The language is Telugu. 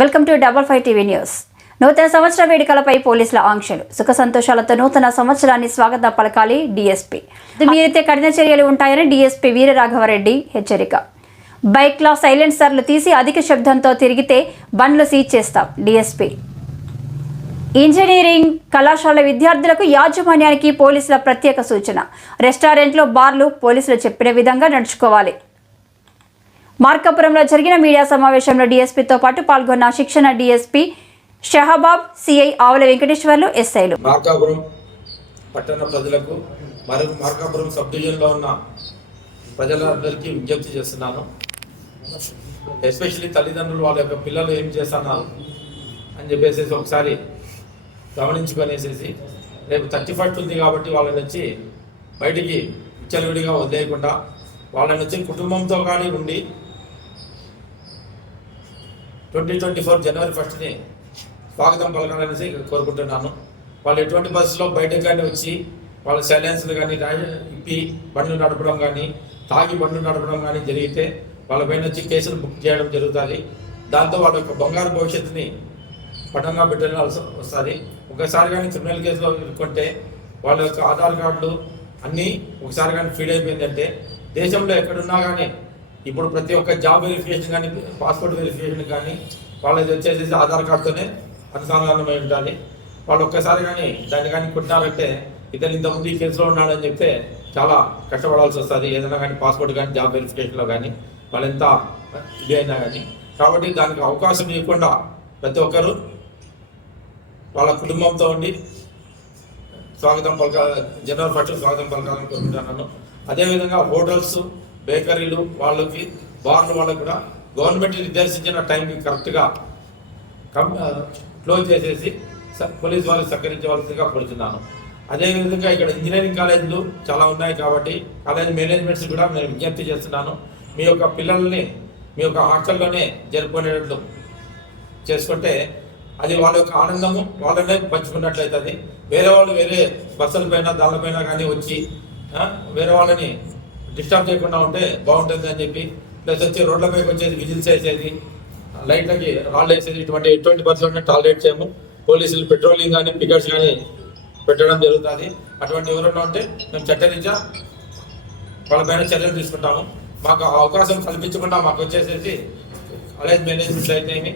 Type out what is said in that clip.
Welcome to double five TV news. నూతన సంవత్సర వేడుకలపై పోలీసుల ఆంక్షలు. సుఖ సంతోషాలతో నూతన సంవత్సరాన్ని స్వాగతం పలకాలి డీఎస్పీ. మీరైతే కఠిన చర్యలు ఉంటాయని డీఎస్పీ వీరరాఘవరెడ్డి హెచ్చరిక. బైక్లో సైలెన్సర్లు తీసి అధిక శబ్దంతో తిరిగితే బండ్లు సీజ్ చేస్తాం డీఎస్పీ. ఇంజనీరింగ్ కళాశాల విద్యార్థులకు యాజమాన్యానికి పోలీసుల ప్రత్యేక సూచన. రెస్టారెంట్లో బార్లు పోలీసులు చెప్పిన విధంగా నడుచుకోవాలి. మార్కాపురంలో జరిగిన మీడియా సమావేశంలో డీఎస్పీతో పాటు పాల్గొన్న శిక్షణ డీఎస్పీ షహబాబ్ సిఐ ఆవుల వెంకటేశ్వర్లు ఎస్ఐలు. మార్కాపురం పట్టణ ప్రజలకు మరియు మార్కాపురం సబ్ డివిజన్లో ఉన్న ప్రజలందరికీ విజ్ఞప్తి చేస్తున్నాను. ఎస్పెషల్లీ తల్లిదండ్రులు వాళ్ళ యొక్క పిల్లలు ఏం చేస్తున్నారు అని చెప్పేసి ఒకసారి గమనించుకొనేసేసి రేపు థర్టీ ఫస్ట్ ఉంది కాబట్టి వాళ్ళని వచ్చి బయటికి విచ్చలవిడిగా వదిలేయకుండా వాళ్ళని వచ్చి కుటుంబంతో కానీ ఉండి ట్వంటీ ట్వంటీ ఫోర్ జనవరి ఫస్ట్ని స్వాగతం పలకాలనేసి కోరుకుంటున్నాను. వాళ్ళు ఎటువంటి బస్సులో బయటకు కానీ వచ్చి వాళ్ళ సైలెన్స్లు కానీ ఇప్పి బండ్లు నడపడం కానీ తాగి బండ్లు నడపడం కానీ జరిగితే వాళ్ళ పైన వచ్చి కేసులు బుక్ చేయడం జరుగుతుంది. దాంతో వాళ్ళ యొక్క బంగారు భవిష్యత్తుని పటంగా పెట్టాల్సి వస్తుంది. ఒకసారి కానీ క్రిమినల్ కేసులో ఇరుక్కుంటే వాళ్ళ యొక్క ఆధార్ కార్డులు అన్నీ ఒకసారి కానీ ఫీడ్ అయిపోయిందంటే దేశంలో ఎక్కడున్నా కానీ ఇప్పుడు ప్రతి ఒక్క జాబ్ వెరిఫికేషన్ కానీ పాస్పోర్ట్ వెరిఫికేషన్ కానీ వాళ్ళది వచ్చేసి ఆధార్ కార్డుతోనే అనుసంధానమై ఉండాలి. వాళ్ళు ఒక్కసారి కానీ దాన్ని కానీ కొట్టినారంటే ఇతను ఇంతకుముందు ఈ కేసులో ఉన్నాడని చెప్తే చాలా కష్టపడాల్సి వస్తుంది. ఏదైనా కానీ పాస్పోర్ట్ కానీ జాబ్ వెరిఫికేషన్లో కానీ వాళ్ళు ఎంత ఇది అయినా కానీ. కాబట్టి దానికి అవకాశం ఇవ్వకుండా ప్రతి ఒక్కరు వాళ్ళ కుటుంబంతో ఉండి స్వాగతం పలక జనవరి ఫస్ట్ స్వాగతం పలకాలని కోరుకుంటున్నాను అదేవిధంగా హోటల్స్ బేకరీలు వాళ్ళకి బార్లు వాళ్ళకి కూడా గవర్నమెంట్ నిర్దేశించిన టైంకి కరెక్ట్గా కం క్లోజ్ చేసేసి స- పోలీస్ వారికి సహకరించవలసిందిగా కోరుతున్నాను అదేవిధంగా ఇక్కడ ఇంజనీరింగ్ కాలేజీలు చాలా ఉన్నాయి కాబట్టి కాలేజ్ మేనేజ్మెంట్స్ కూడా నేను విజ్ఞప్తి చేస్తున్నాను. మీ యొక్క పిల్లల్ని మీ యొక్క హాస్టల్లోనే జరుపుకునేటట్లు చేసుకుంటే అది వాళ్ళ యొక్క ఆనందము వాళ్ళనే పంచుకున్నట్లయితుంది. వేరే వాళ్ళు వేరే బస్సుల పైన దానిపైన కానీ వచ్చి వేరే వాళ్ళని డిస్టర్బ్ చేయకుండా ఉంటే బాగుంటుంది అని చెప్పి ప్లస్ వచ్చి రోడ్లపైకి వచ్చేది విజిల్స్ వేసేది లైట్లకి రాళ్ళు వేసేది ఇటువంటి ఎటువంటి బస్సులను టాలరేట్ చేయము. పోలీసులు పెట్రోలింగ్ కానీ పికెట్స్ కానీ పెట్టడం జరుగుతుంది. అటువంటి ఎవరైనా ఉంటే మేము చట్టరీత్యా వాళ్ళపైన చర్యలు తీసుకుంటాము. మాకు ఆ అవకాశం కల్పించకుండా మాకు వచ్చేసేసి కాలేజ్ మేనేజ్మెంట్ అయితే